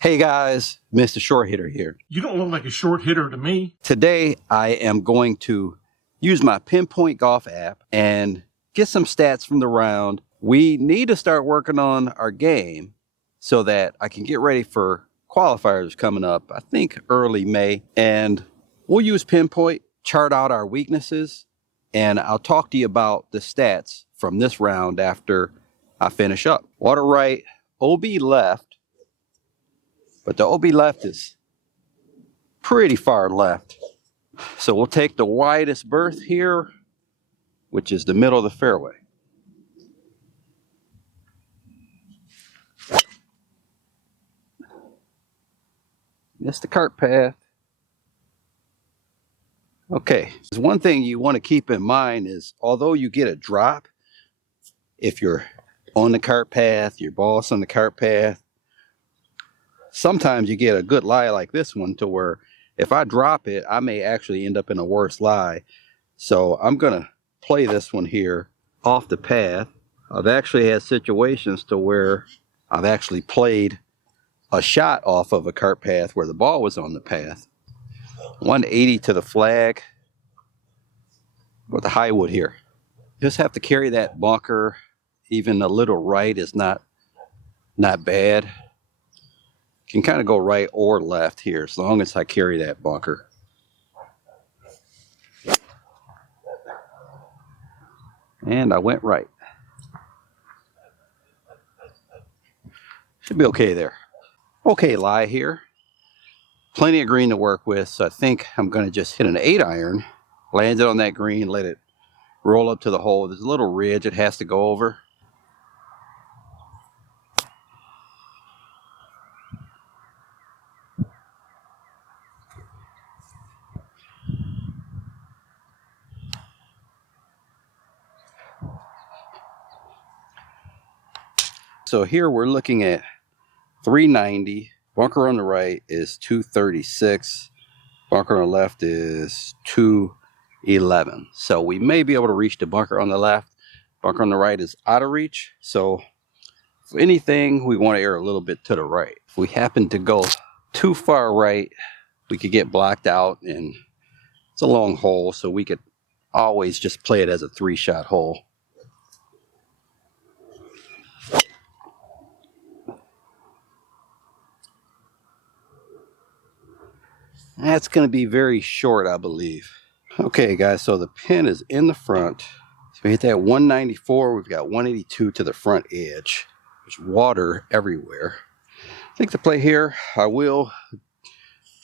Hey guys, Mr. Short Hitter here. You don't look like a short hitter to me. Today I am going to use my Pinpoint golf app and get some stats from the round. We need to start working on our game so that I can get ready for qualifiers coming up, I think early May. And we'll use Pinpoint, chart out our weaknesses, and I'll talk to you about the stats from this round after I finish up. Water right, OB left. But the OB left is pretty far left. So we'll take the widest berth here, which is the middle of the fairway. That's the cart path. Okay, there's one thing you want to keep in mind is although you get a drop, if you're on the cart path, your ball's on the cart path, sometimes you get a good lie like this one to where if I drop it, I may actually end up in a worse lie. So I'm going to play this one here off the path. I've actually had situations to where I've actually played a shot off of a cart path where the ball was on the path. 180 to the flag with the high wood here. Just have to carry that bunker. Even a little right is not bad. Can kind of go right or left here as long as I carry that bunker. And I went right. Should be okay there. Okay, lie here. Plenty of green to work with, so I think I'm going to just hit an 8-iron, land it on that green, let it roll up to the hole. There's a little ridge it has to go over. So here we're looking at 390. Bunker on the right is 236. Bunker on the left is 211. So we may be able to reach the bunker on the left. Bunker on the right is out of reach. So if anything, we want to err a little bit to the right. If we happen to go too far right, we could get blocked out, and it's a long hole, so we could always just play it as a 3-shot hole. That's going to be very short, I believe. Okay, guys, so the pin is in the front. So we hit that 194. We've got 182 to the front edge. There's water everywhere. I think the play here, I will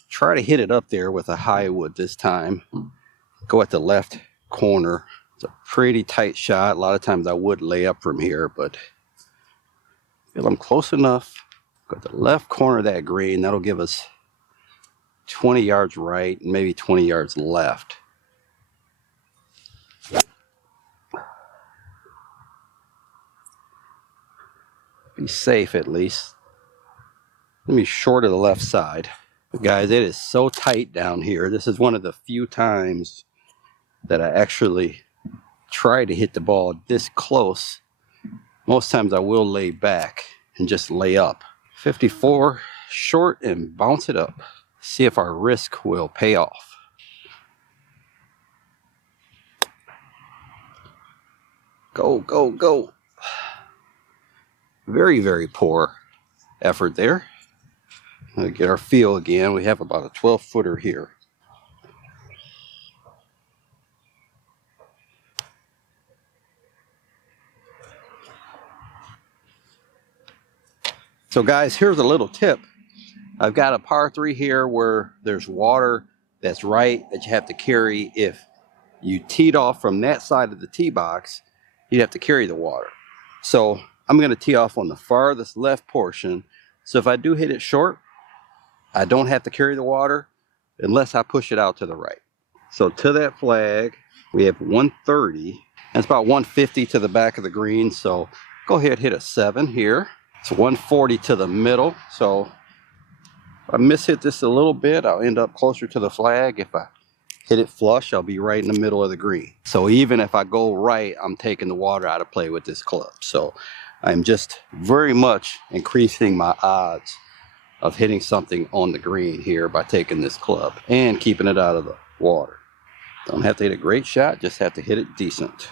try to hit it up there with a high wood this time. Go at the left corner. It's a pretty tight shot. A lot of times I would lay up from here, but I feel I'm close enough. Go at the left corner of that green. That'll give us 20 yards right and maybe 20 yards left. Be safe at least. Let me short of the left side. But guys, it is so tight down here. This is one of the few times that I actually try to hit the ball this close. Most times I will lay back and just lay up. 54 short and bounce it up. See if our risk will pay off. Go, go, go. Very, very poor effort there. Get our feel again. We have about a 12-footer here. So guys, here's a little tip. I've got a par 3 here where there's water that's right that you have to carry. If you teed off from that side of the tee box, you'd have to carry the water. So I'm going to tee off on the farthest left portion. So if I do hit it short, I don't have to carry the water unless I push it out to the right. So to that flag, we have 130. That's about 150 to the back of the green. So go ahead, hit a 7 here. It's 140 to the middle. So if I mishit this a little bit, I'll end up closer to the flag. If I hit it flush, I'll be right in the middle of the green. So even if I go right, I'm taking the water out of play with this club. So I'm just very much increasing my odds of hitting something on the green here by taking this club and keeping it out of the water. Don't have to hit a great shot, just have to hit it decent.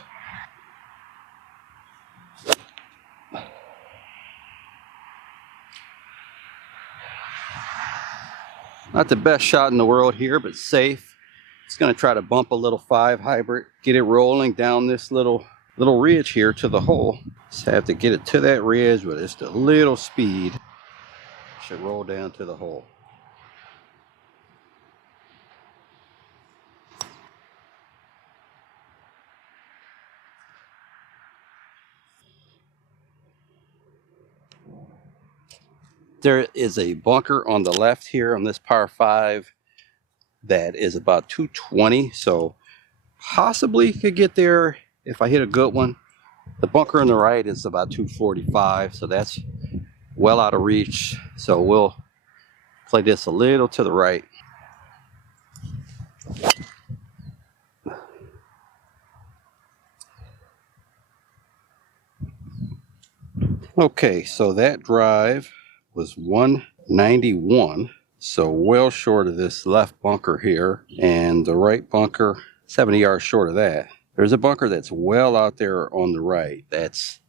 Not the best shot in the world here, but safe. It's going to try to bump a little 5 hybrid, get it rolling down this little ridge here to the hole. Just have to get it to that ridge with just a little speed. Should roll down to the hole. There is a bunker on the left here on this par 5 that is about 220, so possibly could get there if I hit a good one. The bunker on the right is about 245, so that's well out of reach. So we'll play this a little to the right. Okay, so that drive was 191, so well short of this left bunker here, and the right bunker 70 yards short of that. There's a bunker that's well out there on the right. That's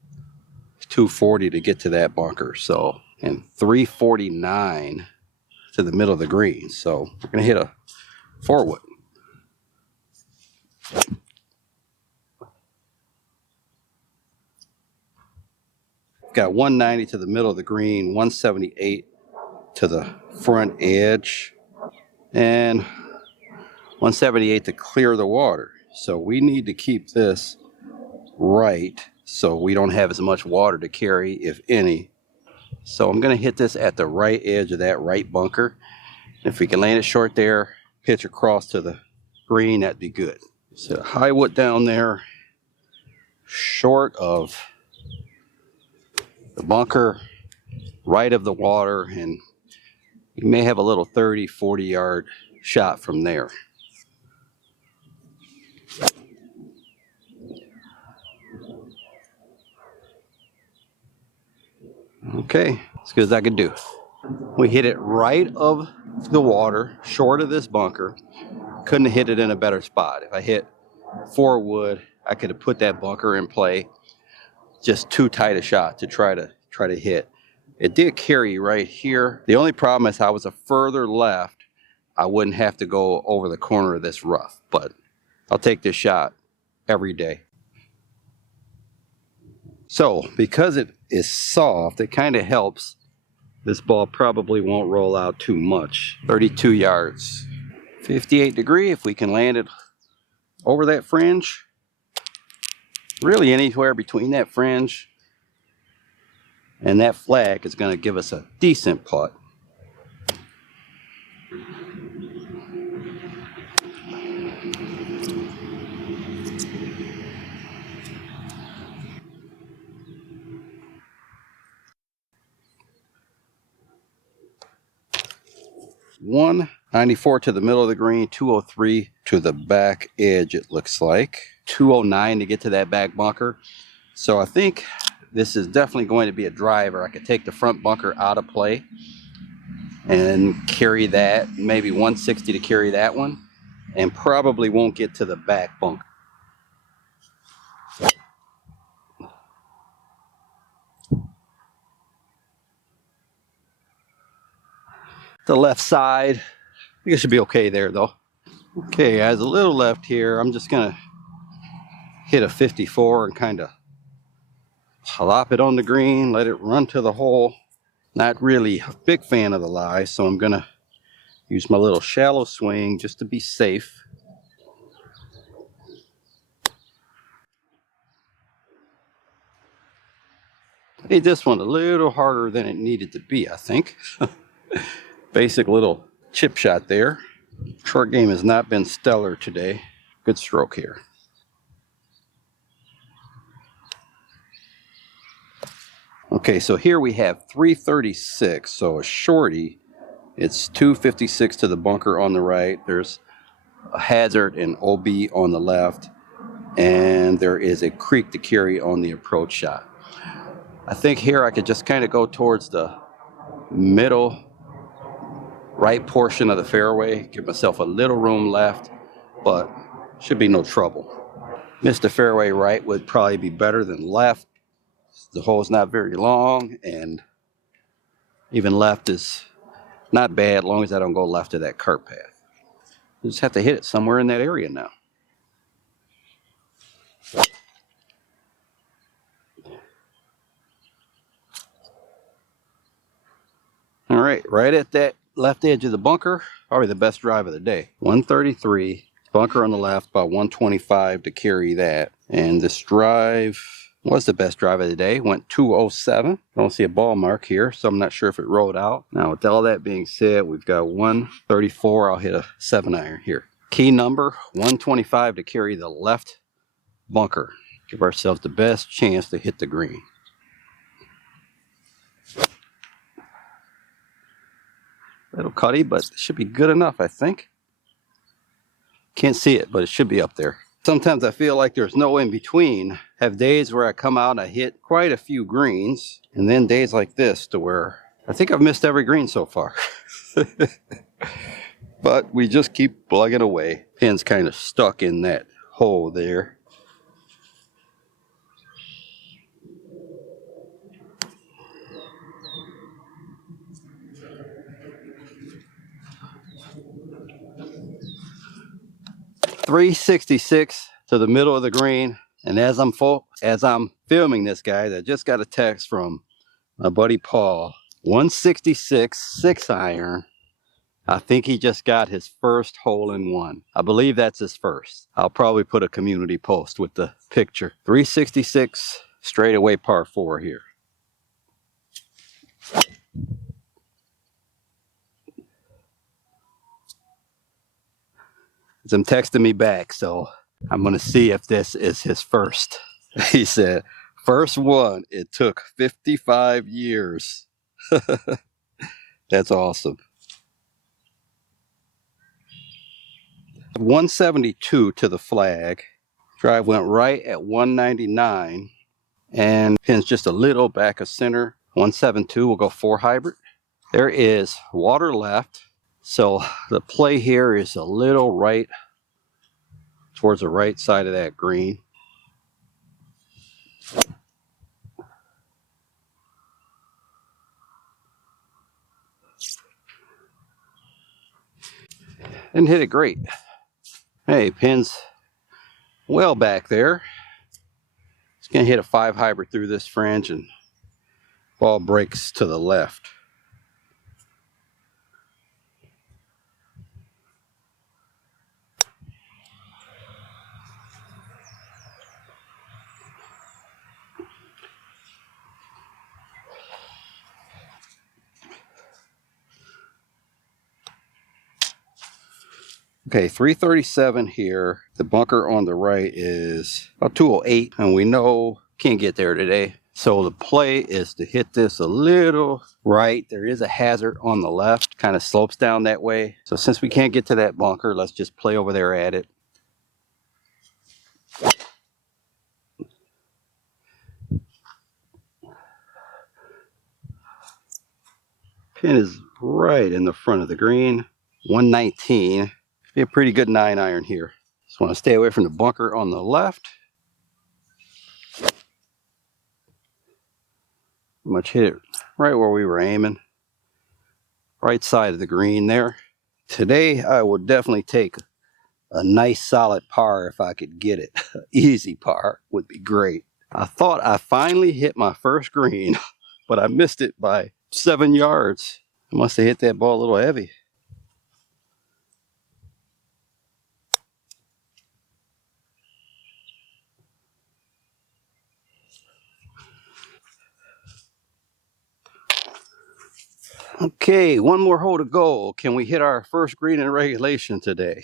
240 to get to that bunker, so, and 349 to the middle of the green. So we're gonna hit a 4-wood. Got 190 to the middle of the green, 178 to the front edge, and 178 to clear the water. So we need to keep this right so we don't have as much water to carry, if any. So I'm going to hit this at the right edge of that right bunker. If we can land it short there, pitch across to the green, that'd be good. So high wood down there, short of the bunker, right of the water, and you may have a little 30-40 yard shot from there. Okay, as good as I can do. We hit it right of the water, short of this bunker. Couldn't have hit it in a better spot. If I hit 4 wood, I could have put that bunker in play. Just too tight a shot to try to hit. It did carry right here. The only problem is I was a further left, I wouldn't have to go over the corner of this rough, but I'll take this shot every day. So because it is soft, it kind of helps. This ball probably won't roll out too much. 32 yards. 58 degree, if we can land it over that fringe. Really anywhere between that fringe and that flag is going to give us a decent putt. $194 to the middle of the green, 203 to the back edge, it looks like. 209 to get to that back bunker. So I think this is definitely going to be a driver. I could take the front bunker out of play and carry that, maybe 160 to carry that one, and probably won't get to the back bunker. The left side, I think it should be okay there though. Okay, as a little left here, I'm just gonna hit a 54 and kind of plop it on the green, let it run to the hole. Not really a big fan of the lie, so I'm gonna use my little shallow swing just to be safe. I made this one a little harder than it needed to be, I think. Basic little chip shot there. Short game has not been stellar today. Good stroke here. Okay, so here we have 336, so a shorty. It's 256 to the bunker on the right. There's a hazard and OB on the left, and there is a creek to carry on the approach shot. I think here I could just kind of go towards the middle right portion of the fairway. Give myself a little room left, but should be no trouble. Missed the fairway right would probably be better than left. The hole's not very long, and even left is not bad as long as I don't go left of that cart path. You just have to hit it somewhere in that area now. All right at that left edge of the bunker, probably the best drive of the day. 133, bunker on the left, about 125 to carry that. And this drive was the best drive of the day. Went 207. I don't see a ball mark here, so I'm not sure if it rolled out. Now, with all that being said, we've got 134. I'll hit a 7-iron here. Key number 125 to carry the left bunker. Give ourselves the best chance to hit the green. Little cutty, but it should be good enough, I think. Can't see it, but it should be up there. Sometimes I feel like there's no in between. Have days where I come out and I hit quite a few greens, and then days like this to where I think I've missed every green so far. But we just keep plugging away. Pin's kind of stuck in that hole there. .366 to the middle of the green, and as I'm filming this, guys, I just got a text from my buddy Paul. 166 6-iron. I think he just got his first hole-in-one. I believe that's his first. I'll probably put a community post with the picture. 366 straightaway par 4 here. He's texting me back, so I'm going to see if this is his first. He said, first one, it took 55 years. That's awesome. 172 to the flag. Drive went right at 199, and pin's just a little back of center. 172, we'll go 4 hybrid. There is water left, so the play here is a little right towards the right side of that green. And hit it great. Hey, pin's well back there. It's gonna hit a 5 hybrid through this fringe, and ball breaks to the left. Okay, 337 here. The bunker on the right is about 208, and we know can't get there today. So the play is to hit this a little right. There is a hazard on the left, kind of slopes down that way. So since we can't get to that bunker, let's just play over there at it. Pin is right in the front of the green. 119. Be a pretty good 9-iron here. Just want to stay away from the bunker on the left. Much hit it right where we were aiming. Right side of the green there. Today I would definitely take a nice solid par if I could get it. Easy par would be great. I thought I finally hit my first green, but I missed it by 7 yards. I must have hit that ball a little heavy. Okay, one more hole to go. Can we hit our first green in regulation today?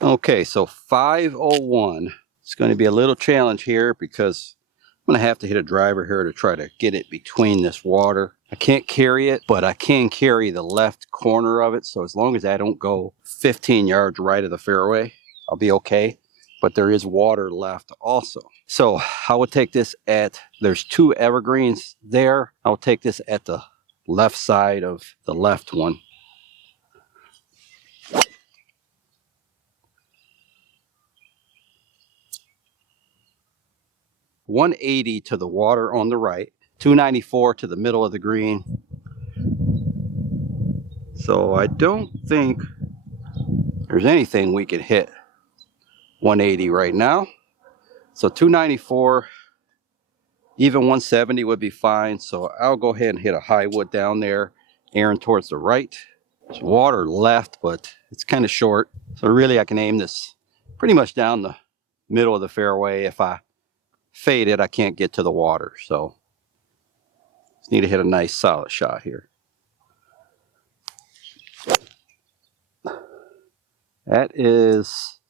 Okay, so 501. It's going to be a little challenge here because I'm going to have to hit a driver here to try to get it between this water. I can't carry it, but I can carry the left corner of it. So as long as I don't go 15 yards right of the fairway, I'll be okay. But there is water left also. So I will take this at, there's 2 evergreens there. I'll take this at the left side of the left one. 180 to the water on the right, 294 to the middle of the green. So I don't think there's anything we can hit 180 right now. So 294, even 170 would be fine. So I'll go ahead and hit a high wood down there, airing towards the right. There's water left, but it's kind of short. So really I can aim this pretty much down the middle of the fairway. If I fade it, I can't get to the water. So just need to hit a nice solid shot here. That is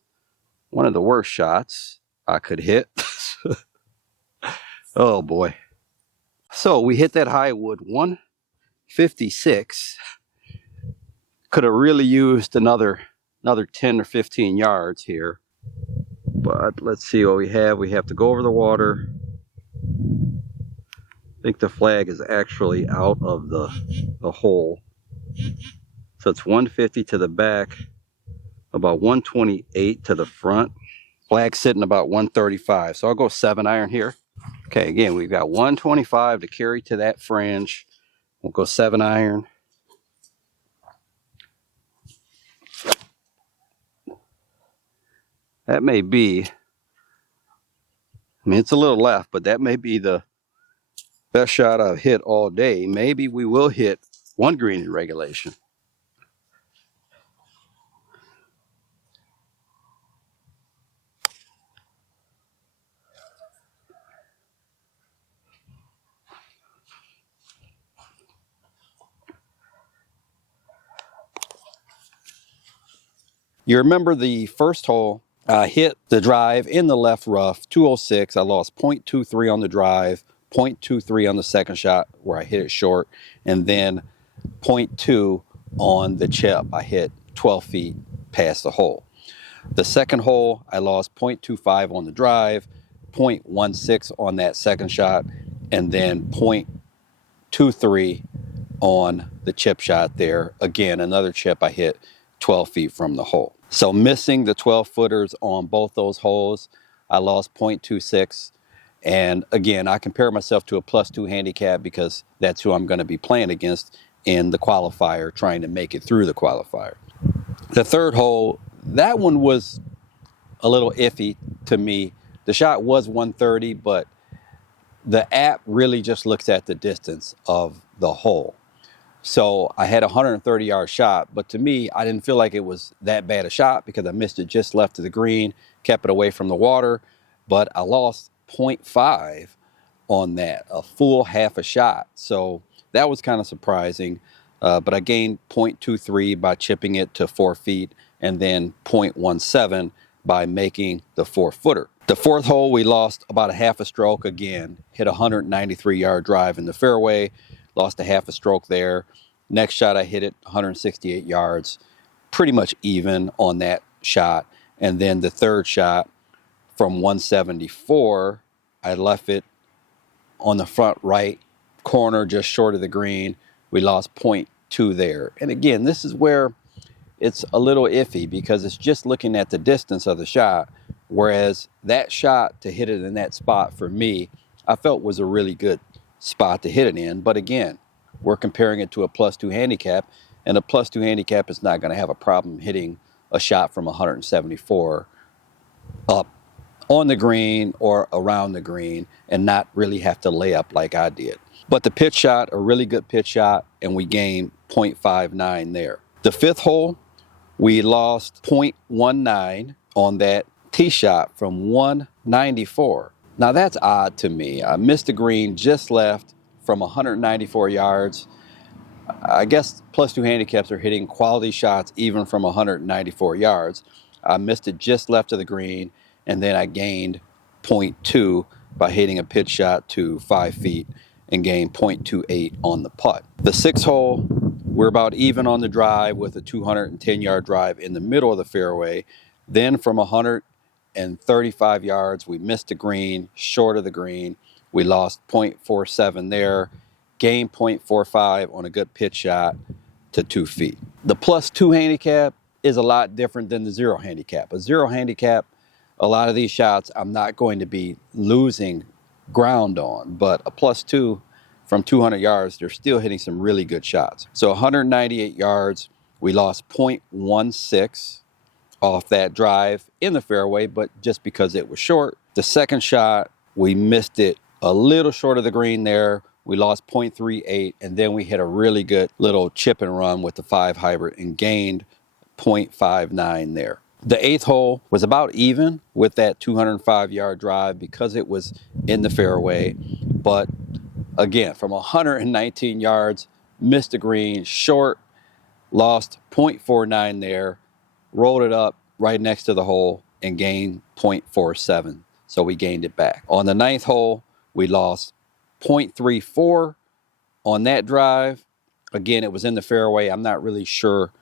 one of the worst shots I could hit. Oh boy. So we hit that high wood, 156. Could have really used another 10 or 15 yards here. But let's see what we have. We have to go over the water. I think the flag is actually out of the hole. So it's 150 to the back, about 128 to the front. Flag sitting about 135. So I'll go 7-iron here. Okay, again, we've got 125 to carry to that fringe. We'll go 7-iron. That may be, I mean, it's a little left, but that may be the best shot I've hit all day. Maybe we will hit one green in regulation. You remember the first hole, I hit the drive in the left rough, 206. I lost 0.23 on the drive, 0.23 on the second shot where I hit it short, and then 0.2 on the chip. I hit 12 feet past the hole. The second hole, I lost 0.25 on the drive, 0.16 on that second shot, and then 0.23 on the chip shot there. Again, another chip I hit 12 feet from the hole. So missing the 12 footers on both those holes, I lost 0.26. And again, I compare myself to a +2 handicap because that's who I'm going to be playing against in the qualifier, trying to make it through the qualifier. The third hole, that one was a little iffy to me. The shot was 130, but the app really just looks at the distance of the hole. So I had a 130-yard shot, but to me, I didn't feel like it was that bad a shot because I missed it just left of the green, kept it away from the water, but I lost 0.5 on that, a full half a shot. So that was kind of surprising, but I gained 0.23 by chipping it to 4 feet and then 0.17 by making the 4-footer. The fourth hole, we lost about a half a stroke again, hit a 193-yard drive in the fairway, lost a half a stroke there. Next shot, I hit it 168 yards, pretty much even on that shot. And then the third shot from 174, I left it on the front right corner, just short of the green. We lost 0.2 there. And again, this is where it's a little iffy because it's just looking at the distance of the shot. Whereas that shot to hit it in that spot for me, I felt was a really good spot to hit it in. But again, we're comparing it to a +2 handicap, and a +2 handicap is not going to have a problem hitting a shot from 174 up on the green or around the green and not really have to lay up like I did. But the pitch shot, a really good pitch shot, and we gained 0.59 there. The fifth hole, we lost 0.19 on that tee shot from 194. Now that's odd to me. I missed the green just left from 194 yards. I guess +2 handicaps are hitting quality shots even from 194 yards. I missed it just left of the green, and then I gained 0.2 by hitting a pitch shot to 5 feet and gained 0.28 on the putt. The sixth hole, we're about even on the drive with a 210-yard drive in the middle of the fairway. Then from 135 yards, we missed the green, short of the green. We lost 0.47 there, gained 0.45 on a good pitch shot to 2 feet. The +2 handicap is a lot different than the 0 handicap. A 0 handicap, a lot of these shots, I'm not going to be losing ground on, but a +2 from 200 yards, they're still hitting some really good shots. So 198 yards, we lost 0.16 off that drive in the fairway, but just because it was short. The second shot, we missed it a little short of the green there. We lost 0.38, and then we hit a really good little chip and run with the 5 hybrid and gained 0.59 there. The 8th hole was about even with that 205-yard drive because it was in the fairway, but again, from 119 yards, missed the green, short, lost 0.49 there, rolled it up right next to the hole and gained 0.47. So we gained it back. On the 9th hole, we lost 0.34 on that drive. Again, it was in the fairway. I'm not really sure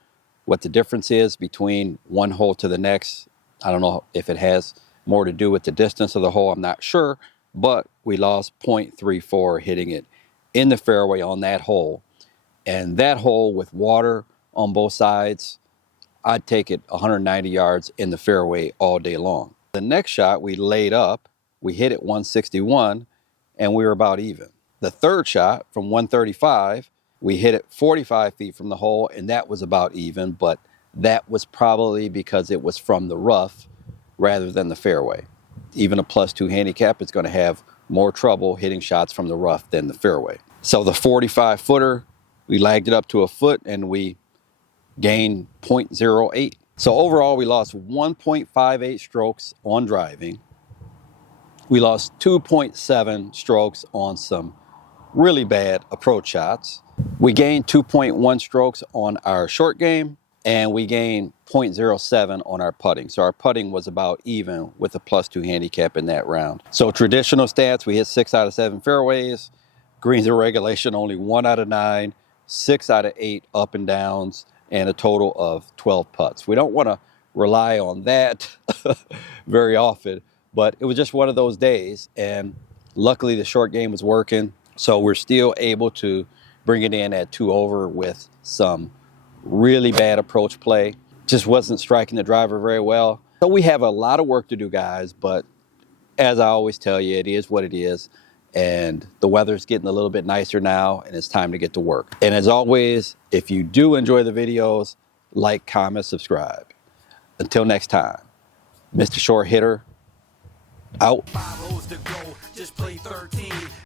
what the difference is between one hole to the next. I don't know if it has more to do with the distance of the hole. I'm not sure, but we lost 0.34 hitting it in the fairway on that hole. And that hole with water on both sides, I'd take it 190 yards in the fairway all day long. The next shot we laid up, we hit it 161 and we were about even. The third shot from 135, we hit it 45 feet from the hole and that was about even, but that was probably because it was from the rough rather than the fairway. Even a +2 handicap is going to have more trouble hitting shots from the rough than the fairway. So the 45 footer, we lagged it up to a foot and we gained 0.08. So overall, we lost 1.58 strokes on driving. We lost 2.7 strokes on some really bad approach shots. We gained 2.1 strokes on our short game, and we gained 0.07 on our putting. So our putting was about even with a +2 handicap in that round. So traditional stats, we hit 6 out of 7 fairways. Greens in regulation, only 1 out of 9, 6 out of 8 up and downs, and a total of 12 putts. We don't want to rely on that very often, but it was just one of those days, and luckily the short game was working, so we're still able to bring it in at 2 over with some really bad approach play. Just wasn't striking the driver very well. So we have a lot of work to do, guys, but as I always tell you, it is what it is. And the weather's getting a little bit nicer now, and it's time to get to work. And as always, if you do enjoy the videos, like, comment, subscribe. Until next time, Mr. Short Hitter, out. 5 holes to go, just play 13.